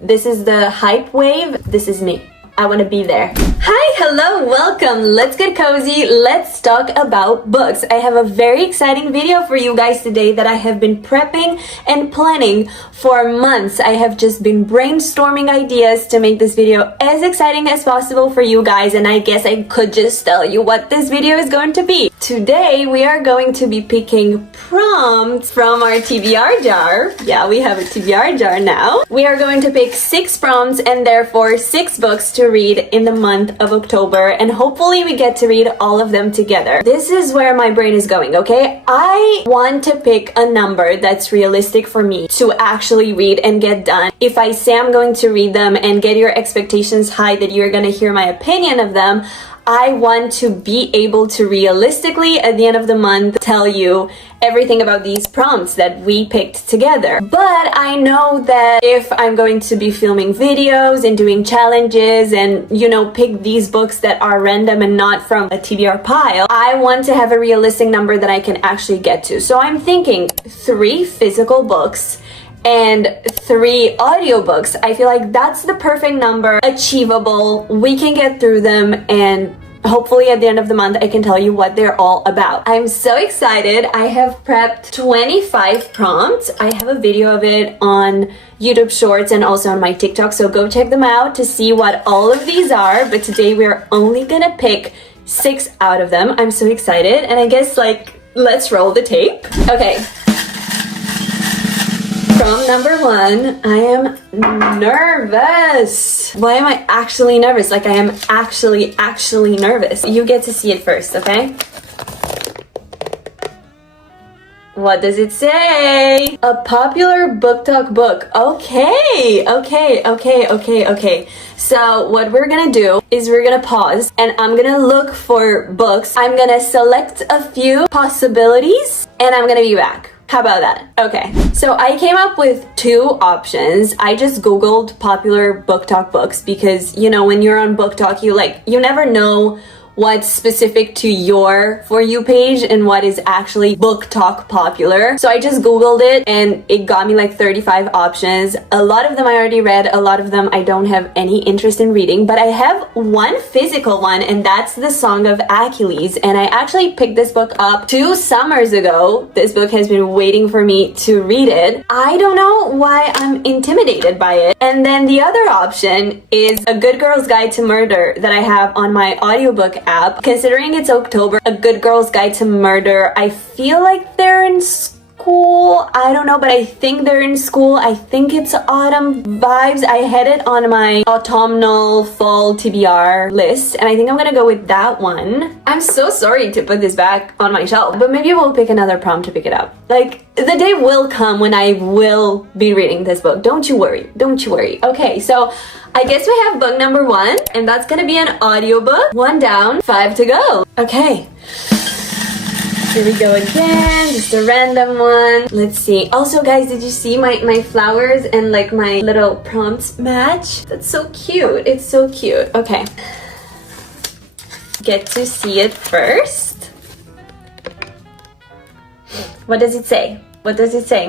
This is the hype wave. This is me. I want to be there. Hi, hello, welcome. Let's get cozy. Let's talk about books. I have a very exciting video for you guys today that I have been prepping and planning for months. I have just been brainstorming ideas to make this video as exciting as possible for you guys, and I guess I could just tell you what this video is going to be. Today, we are going to be picking prompts from our TBR jar. Yeah, we have a TBR jar now. We are going to pick 6 prompts and therefore 6 books to read in the month of October, and hopefully we get to read all of them together. This is where my brain is going, okay? I want to pick a number that's realistic for me to actually read and get done. If I say I'm going to read them and get your expectations high that you're gonna hear my opinion of them, I want to be able to realistically, at the end of the month, tell you everything about these prompts that we picked together. But I know that if I'm going to be filming videos and doing challenges and, you know, pick these books that are random and not from a TBR pile, I want to have a realistic number that I can actually get to. So I'm thinking 3 physical books and 3 audiobooks. I feel like that's the perfect number, achievable, we can get through them, and hopefully at the end of the month I can tell you what they're all about. I'm so excited. I have prepped 25 prompts. I have a video of it on YouTube Shorts and also on my TikTok, so go check them out to see what all of these are. But today we're only gonna pick 6 out of them. I'm so excited, and I guess, like, let's roll the tape. Okay. From number 1, I am nervous. Why am I actually nervous? Like, I am actually nervous. You get to see it first, okay? What does it say? A popular book talk book. Okay. So what we're gonna do is we're gonna pause and I'm gonna look for books. I'm gonna select a few possibilities and I'm gonna be back. How about that? Okay, so I came up with 2 options. I just Googled popular book talk books because, you know, when you're on book talk, you never know what's specific to your For You page and what is actually book talk popular. So I just Googled it and it got me like 35 options. A lot of them I already read, a lot of them I don't have any interest in reading, but I have one physical one, and that's The Song of Achilles. And I actually picked this book up 2 summers ago. This book has been waiting for me to read it. I don't know why I'm intimidated by it. And then the other option is A Good Girl's Guide to Murder that I have on my audiobook app. Considering it's October, A Good Girl's Guide to Murder, I feel like they're in school. I don't know, but I think they're in school. I think it's autumn vibes. I had it on my autumnal fall TBR list, and I think I'm gonna go with that one. I'm so sorry to put this back on my shelf, but maybe we'll pick another prompt to pick it up. Like, the day will come when I will be reading this book. Don't you worry. Don't you worry. Okay, so I guess we have book number 1, and that's gonna be an audiobook. 1 down, 5 to go. Okay. Here we go again, just a random one. Let's see. Also, guys, did you see my flowers and like my little prompts match? That's so cute. It's so cute. Okay. Get to see it first. What does it say? What does it say?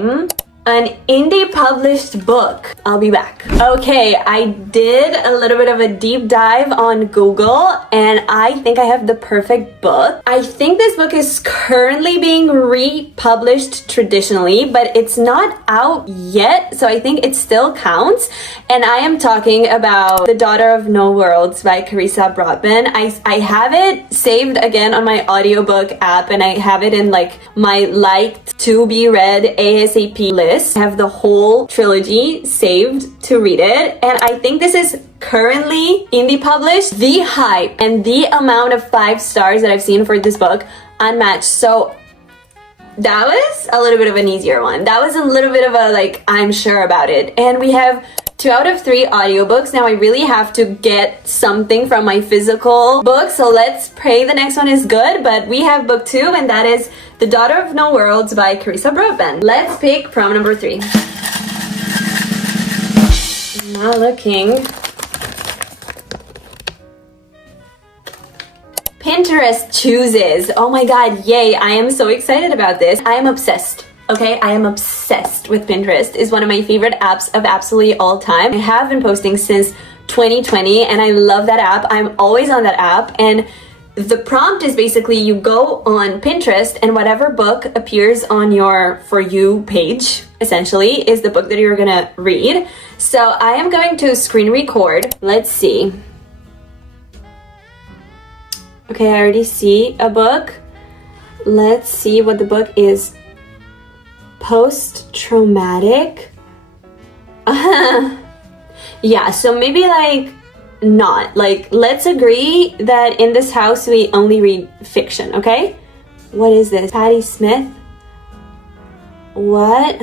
An indie published book. I'll be back. Okay, I did a little bit of a deep dive on Google and I think I have the perfect book. I think this book is currently being republished traditionally, but it's not out yet, so I think it still counts. And I am talking about The Daughter of No Worlds by Carissa Broadbent. I have it saved again on my audiobook app, and I have it in like my liked to be read ASAP list. I have the whole trilogy saved to read it, and I think this is currently indie published. The hype and the amount of 5 stars that I've seen for this book, unmatched. So that was a little bit of an easier one. That was a little bit of a like, I'm sure about it. And we have 2 out of 3 audiobooks. Now I really have to get something from my physical book, so let's pray the next one is good. But we have book 2, and that is The Daughter of No Worlds by Carissa Broadbent. Let's pick prompt number 3. Not looking. Pinterest chooses. Oh my god, yay. I am so excited about this. I am obsessed. Okay, I am obsessed with Pinterest. It's one of my favorite apps of absolutely all time. I have been posting since 2020 and I love that app. I'm always on that app, and the prompt is basically you go on Pinterest and whatever book appears on your For You page, essentially, is the book that you're gonna read. So I am going to screen record. Let's see. Okay, I already see a book. Let's see what the book is. Post-traumatic. Yeah, so maybe like not. Like, let's agree that in this house we only read fiction, okay? What is this? Patti Smith? What?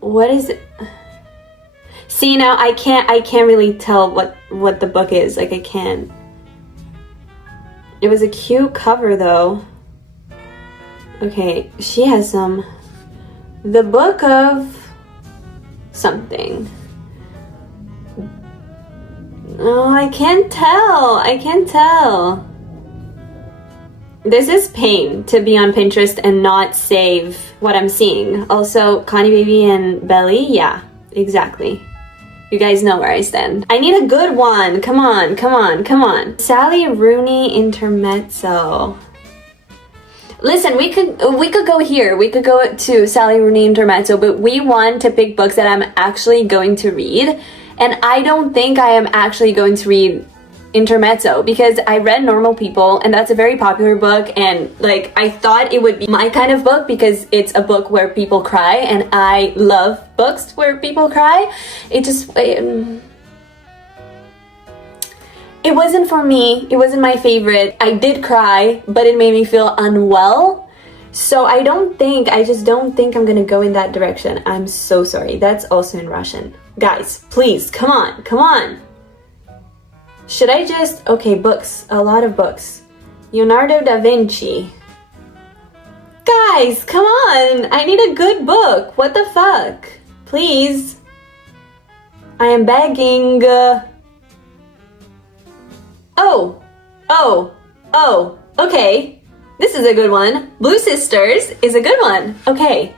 What is it? See, now I can't really tell what the book is. Like, I can't. It was a cute cover though. Okay, she has some. The Book of something. Oh, I can't tell. I can't tell. This is pain to be on Pinterest and not save what I'm seeing. Also, Connie Baby and Belly. Yeah, exactly. You guys know where I stand. I need a good one. Come on, come on, come on. Sally Rooney Intermezzo. Listen, we could go here. We could go to Sally Rooney Intermezzo, but we want to pick books that I'm actually going to read. And I don't think I am actually going to read Intermezzo because I read Normal People and that's a very popular book, and like I thought it would be my kind of book because it's a book where people cry and I love books where people cry. It wasn't for me. It wasn't my favorite. I did cry, but it made me feel unwell. So I just don't think I'm gonna go in that direction. I'm so sorry. That's also in Russian. Guys, please, come on, come on. Should I just, okay, books, a lot of books. Leonardo da Vinci. Guys, come on, I need a good book. What the fuck? Please. I am begging. Oh, okay. This is a good one. Blue Sisters is a good one. Okay,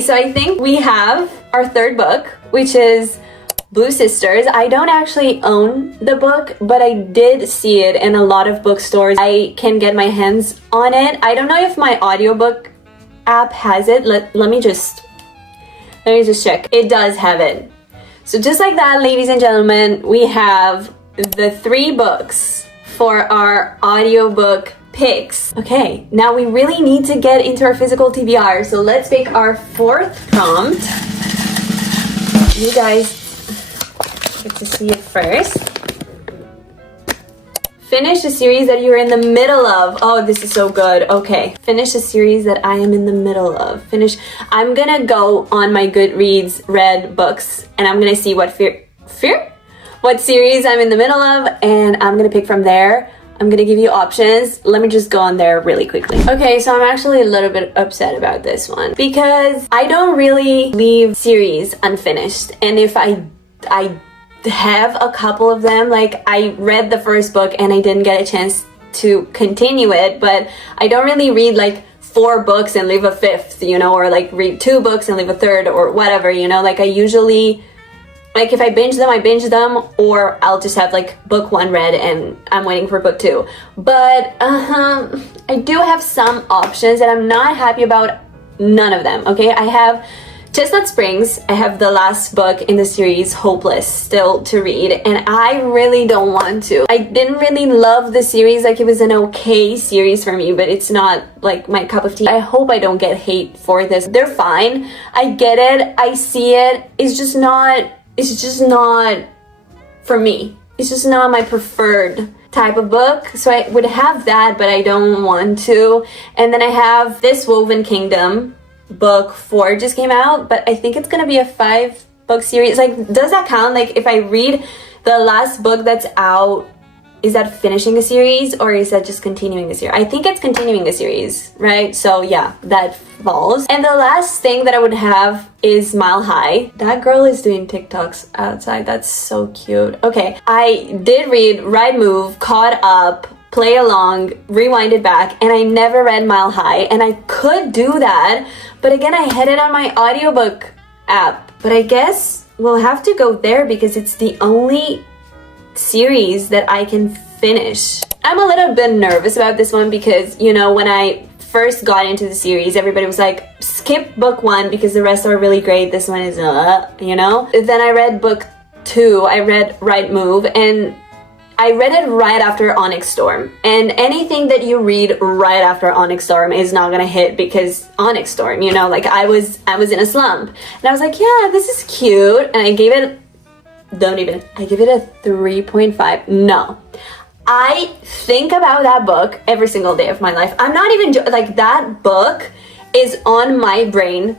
so I think we have our third book, which is Blue Sisters. I don't actually own the book, but I did see it in a lot of bookstores. I can get my hands on it. I don't know if my audiobook app has it. Let me just check. It does have it. So just like that, ladies and gentlemen, we have the 3 books for our audiobook picks. Okay, now we really need to get into our physical TBR. So let's pick our 4th prompt. You guys get to see it first. Finish a series that you're in the middle of. Oh, this is so good. Okay, finish a series that I am in the middle of. I'm gonna go on my Goodreads read books and I'm gonna see what what series I'm in the middle of, and I'm gonna pick from there. I'm gonna give you options. Let me just go on there really quickly. Okay, so I'm actually a little bit upset about this one because I don't really leave series unfinished, and if I have a couple of them, like I read the first book and I didn't get a chance to continue it, but I don't really read like 4 books and leave a 5th, you know, or like read 2 books and leave a 3rd or whatever, you know, like I usually, like if I binge them, or I'll just have like book 1 read and I'm waiting for book 2. But I do have some options and I'm not happy about none of them, okay? I have Chestnut Springs. I have the last book in the series, Hopeless, still to read, and I really don't want to. I didn't really love the series. Like, it was an okay series for me, but it's not like my cup of tea. I hope I don't get hate for this. They're fine. I get it. I see it. It's just not for me. It's just not my preferred type of book. So I would have that, but I don't want to. And then I have This Woven Kingdom. Book 4 just came out, but I think it's gonna be a 5-book series. Like, does that count? Like, if I read the last book that's out, is that finishing a series or is that just continuing a series? I think it's continuing a series, right? So yeah, that falls. And the last thing that I would have is Mile High. That girl is doing TikToks outside. That's so cute. Okay, I did read Ride Move, Caught Up, play along, rewind it back, and I never read Mile High, and I could do that, but again, I had it on my audiobook app. But I guess we'll have to go there because it's the only series that I can finish. I'm a little bit nervous about this one because, you know, when I first got into the series, everybody was like, skip book 1 because the rest are really great, this one is you know. Then I read book 2, I read Right Move, and I read it right after Onyx Storm, and anything that you read right after Onyx Storm is not gonna hit because Onyx Storm, you know, like I was in a slump, and I was like, yeah, this is cute, and I gave it, I give it a 3.5. No, I think about that book every single day of my life. I'm not even like, that book is on my brain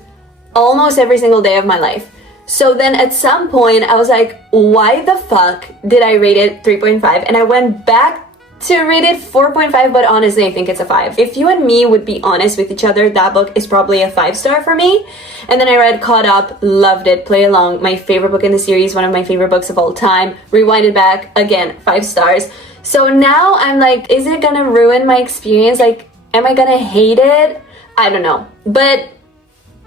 almost every single day of my life. So then at some point I was like, why the fuck did I rate it 3.5? And I went back to rate it 4.5, but honestly I think it's a 5. If you and me would be honest with each other, that book is probably a 5-star for me. And then I read Caught Up, loved it, Play Along, my favorite book in the series, one of my favorite books of all time. Rewind it back, again, 5 stars. So now I'm like, is it gonna ruin my experience? Like, am I gonna hate it? I don't know. But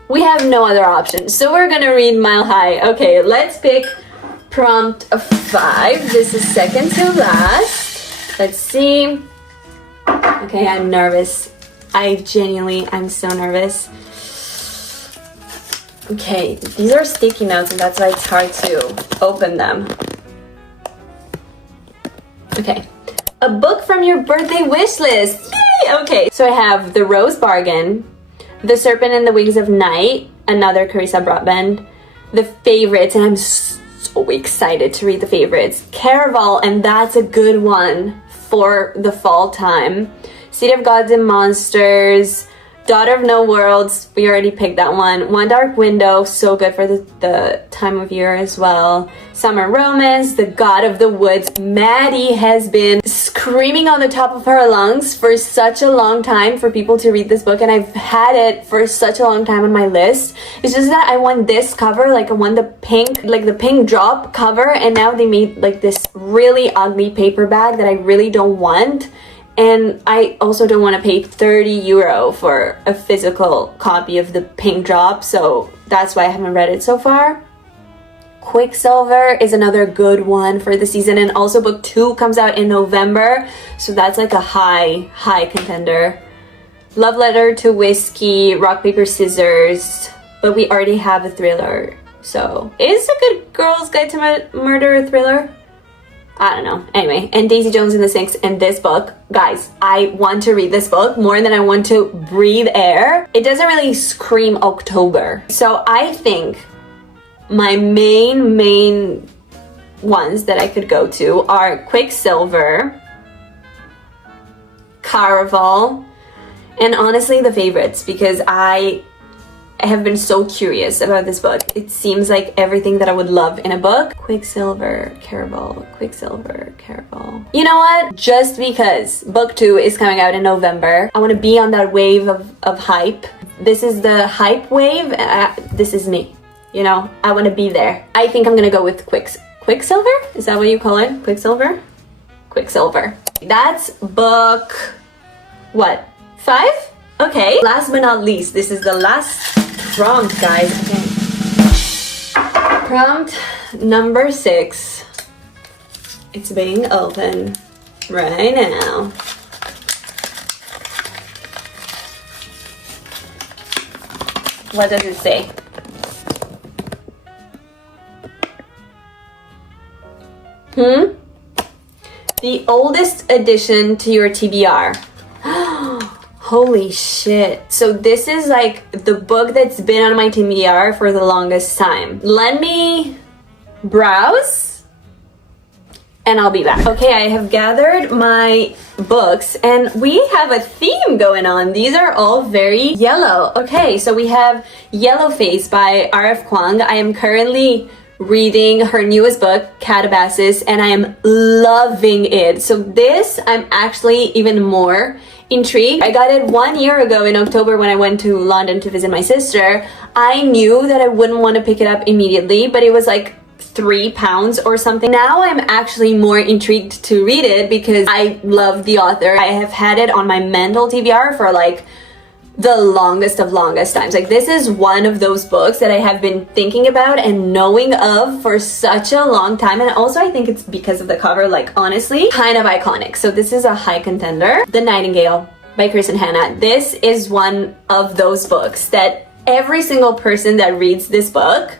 we have no other option, so we're gonna read Mile High. Okay, let's pick prompt 5. This is second to last. Let's see. Okay, I'm nervous. I'm so nervous. Okay, these are sticky notes and that's why it's hard to open them. Okay, a book from your birthday wish list. Yay! Okay, so I have The Rose Bargain, The Serpent and the Wings of Night, another Carissa Broadbent, The Favorites, and I'm so excited to read The Favorites, Caraval, and that's a good one for the fall time, City of Gods and Monsters, Daughter of No Worlds, we already picked that one, One Dark Window, so good for the time of year as well, Summer Romance, The God of the Woods. Maddie has been screaming on the top of her lungs for such a long time for people to read this book, and I've had it for such a long time on my list. It's just that I want this cover, like I want the pink drop cover, and now they made like this really ugly paperback that I really don't want. And I also don't want to pay 30 euro for a physical copy of the pink drop, so that's why I haven't read it so far. Quicksilver is another good one for the season, and also book 2 comes out in November, so that's like a high contender. Love Letter to Whiskey, Rock, Paper, Scissors, but we already have a thriller, so is A Good Girl's Guide to Murder a thriller? I don't know. Anyway, and Daisy Jones and the Six, and this book, guys, I want to read this book more than I want to breathe air. It doesn't really scream October. So I think my main ones that I could go to are Quicksilver, Caraval, and honestly The Favorites, because I have been so curious about this book. It seems like everything that I would love in a book. Quicksilver, Caraval, Quicksilver, Caraval. You know what? Just because book 2 is coming out in November, I want to be on that wave of hype. This is the hype wave. This is me. You know, I want to be there. I think I'm gonna go with Quicksilver? Is that what you call it? Quicksilver? Quicksilver. That's book, what, 5? Okay, last but not least, this is the last prompt, guys. Okay. Prompt number 6. It's being opened right now. What does it say? The oldest addition to your TBR. Holy shit. So this is like the book that's been on my TBR for the longest time. Let me browse and I'll be back. Okay, I have gathered my books and we have a theme going on. These are all very yellow. Okay, so we have Yellow Face by R.F. Kuang. I am currently reading her newest book, Catabasis, and I am loving it. So this, I'm actually even more intrigued. I got it 1 year ago in October when I went to London to visit my sister. I knew that I wouldn't want to pick it up immediately, but it was like £3 or something. Now I'm actually more intrigued to read it because I love the author. I have had it on my mental TBR for like the longest of longest times. Like, this is one of those books that I have been thinking about and knowing of for such a long time. And also I think it's because of the cover, like honestly, kind of iconic. So this is a high contender. The Nightingale by Kristen Hanna. This is one of those books that every single person that reads this book,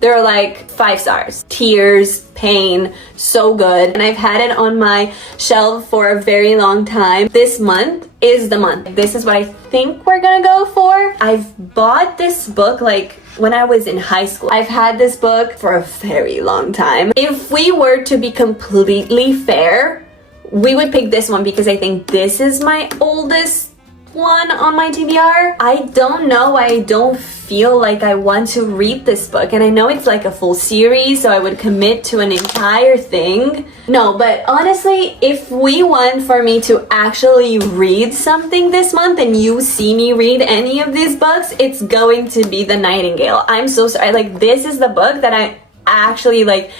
they're like 5 stars. Tears, pain, so good. And I've had it on my shelf for a very long time. This month is the month. This is what I think we're gonna go for. I've bought this book like when I was in high school. I've had this book for a very long time. If we were to be completely fair, we would pick this one because I think this is my oldest one on my TBR. I don't know, I don't feel like I want to read this book, and I know it's like a full series, so I would commit to an entire thing. No, but honestly, if we want for me to actually read something this month and you see me read any of these books, it's going to be The Nightingale. I'm so sorry, like this is the book that I actually like.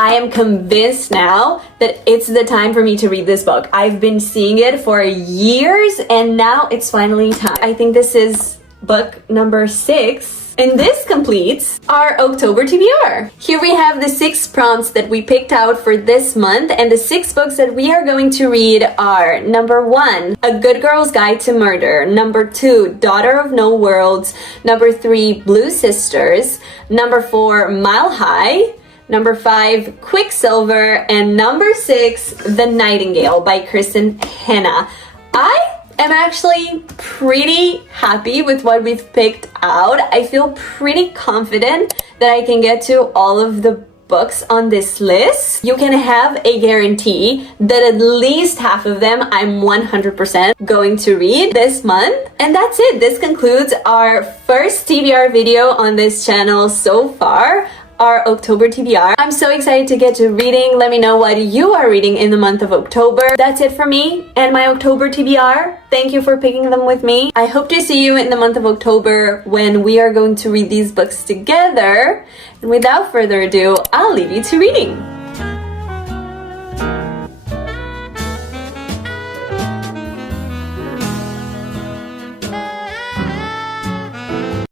I am convinced now that it's the time for me to read this book. I've been seeing it for years and now it's finally time. I think this is book number 6. And this completes our October TBR. Here we have the 6 prompts that we picked out for this month, and the 6 books that we are going to read are: number 1, A Good Girl's Guide to Murder; number 2, Daughter of No Worlds; number 3, Blue Sisters; number 4, Mile High; number 5, Quicksilver; and number 6, The Nightingale by Kristen Hanna. I am actually pretty happy with what we've picked out. I feel pretty confident that I can get to all of the books on this list. You can have a guarantee that at least half of them I'm 100% going to read this month. And that's it. This concludes our first TBR video on this channel so far, our October TBR. I'm so excited to get to reading. Let me know what you are reading in the month of October. That's it for me and my October TBR. Thank you for picking them with me. I hope to see you in the month of October when we are going to read these books together. And without further ado, I'll leave you to reading.